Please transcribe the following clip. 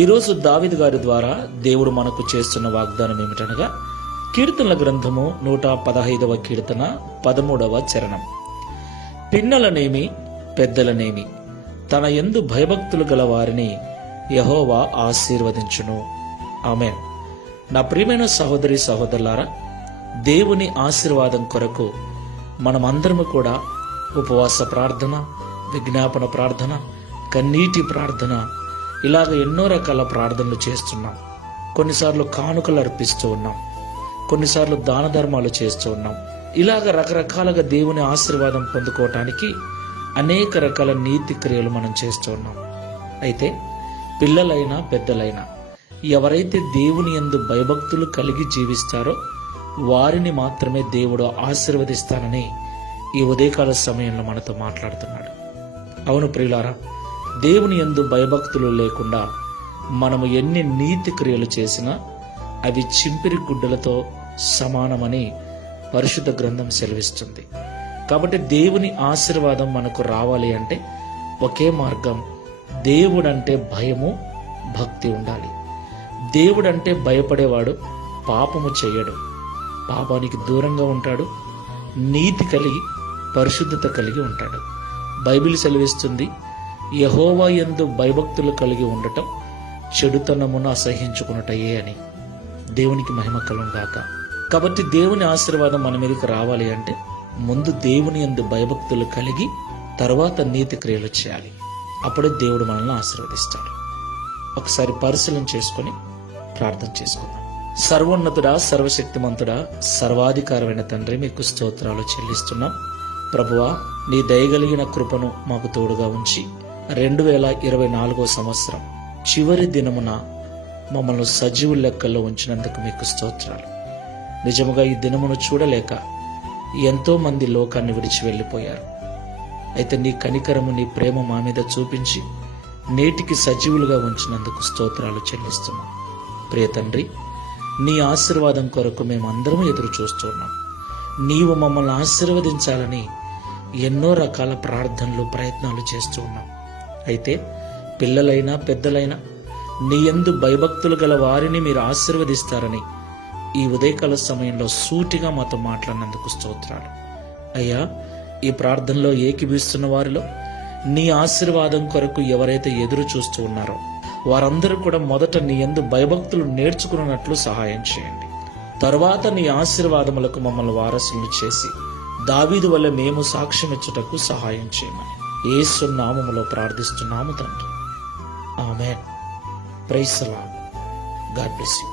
ఈరోజు దావీదు గారి ద్వారా దేవుడు మనకు చేస్తున్న వాగ్దానం ఏమిటనగా కీర్తనల గ్రంథము 115వ కీర్తన 13వ చరణం. పిన్నలనేమి పెద్దలనేమి తన యందు భయభక్తులు గల వారిని యెహోవా ఆశీర్వదించును. ఆమేన్. నా ప్రియమైన సహోదరి సహోదరులారా, దేవుని ఆశీర్వాదం కొరకు మనమందరము కూడా ఉపవాస ప్రార్థన, విజ్ఞాపన ప్రార్థన, కన్నీటి ప్రార్థన, ఇలాగ ఎన్నో రకాల ప్రార్థనలు చేస్తున్నాం. కొన్నిసార్లు కానుకలు అర్పిస్తూ ఉన్నాం, కొన్నిసార్లు దాన ధర్మాలు చేస్తూ ఉన్నాం. ఇలాగ రకరకాలుగా దేవుని ఆశీర్వాదం పొందుకోవటానికి అనేక రకాల నీతి క్రియలు మనం చేస్తూ ఉన్నాం. అయితే పిల్లలైనా పెద్దలైనా ఎవరైతే దేవుని యందు భయభక్తులు కలిగి జీవిస్తారో వారిని మాత్రమే దేవుడు ఆశీర్వదిస్తానని ఈ ఉదయకాల సమయంలో మనతో మాట్లాడుతున్నాడు. అవును ప్రియులారా, దేవుని యందు భయభక్తులు లేకుండా మనము ఎన్ని నీతి క్రియలు చేసినా అవి చింపిరి గుడ్డలతో సమానమని పరిశుద్ధ గ్రంథం సెలవిస్తుంది. కాబట్టి దేవుని ఆశీర్వాదం మనకు రావాలి అంటే ఒకే మార్గం, దేవుడంటే భయము, భక్తి ఉండాలి. దేవుడంటే భయపడేవాడు పాపము చెయ్యడు, పాపానికి దూరంగా ఉంటాడు, నీతి కలిగి పరిశుద్ధత కలిగి ఉంటాడు. బైబిల్ సెలవిస్తుంది, యెహోవా యందు భయభక్తులు కలిగి ఉండటం చెడుతనమును అసహించుకున్నటయే అని. దేవునికి మహిమ కలుగును గాక. కాబట్టి దేవుని ఆశీర్వాదం మన మీదకి రావాలి అంటే ముందు దేవుని యందు భయభక్తులు కలిగి తర్వాత నీతి క్రియలు చేయాలి. అప్పుడే దేవుడు మనల్ని ఆశీర్వదిస్తాడు. ఒకసారి పరిశీలన చేసుకొని ప్రార్థన చేసుకుందాం. సర్వోన్నతుడా, సర్వశక్తిమంతుడా, సర్వాధికారమైన తండ్రి, మీకు స్తోత్రాలు చెల్లిస్తున్నాం. ప్రభువా, నీ దయగలిగిన కృపను మాకు తోడుగా ఉంచి 2024 సంవత్సరం చివరి దినమున మమ్మల్ని సజీవుల లెక్కల్లో ఉంచినందుకు మీకు స్తోత్రాలు. నిజముగా ఈ దినమును చూడలేక ఎంతో మంది లోకాన్ని విడిచి వెళ్ళిపోయారు. అయితే నీ కనికరము, నీ ప్రేమ మా మీద చూపించి నేటికి సజీవులుగా ఉంచినందుకు స్తోత్రాలు చెల్లిస్తున్నాం. ప్రియ తండ్రి, నీ ఆశీర్వాదం కొరకు మేమందరం ఎదురు చూస్తున్నాం. నీవు మమ్మల్ని ఆశీర్వదించాలని ఎన్నో రకాల ప్రార్థనలు, ప్రయత్నాలు చేస్తూ ఉన్నాం. అయితే పిల్లలైనా పెద్దలైనా నీ యందు భయభక్తులు గల వారిని మీరు ఆశీర్వదిస్తారని ఈ ఉదయకాల సమయంలో సూటిగా మాతో మాట్లాడినందుకు స్తోత్రాలు. అయ్యా, ఈ ప్రార్థనలో ఏకీభవిస్తున్న వారిలో నీ ఆశీర్వాదం కొరకు ఎవరైతే ఎదురు చూస్తూ ఉన్నారో వారందరూ కూడా మొదట నీ యందు భయభక్తులు నేర్చుకున్నట్లు సహాయం చేయండి. తరువాత నీ ఆశీర్వాదములకు మమ్మల్ని వారసులను చేసి దావీదు వల్ల మేము సాక్ష్యమిచ్చుటకు సహాయం చేయమని యేసు నామములో ప్రార్థిస్తున్నాము తండ్రి. Amen. Praise the Lord. God bless you.